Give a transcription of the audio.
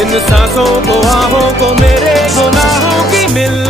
इन सांसों को, आहों को, मेरे गुनाहों की मिल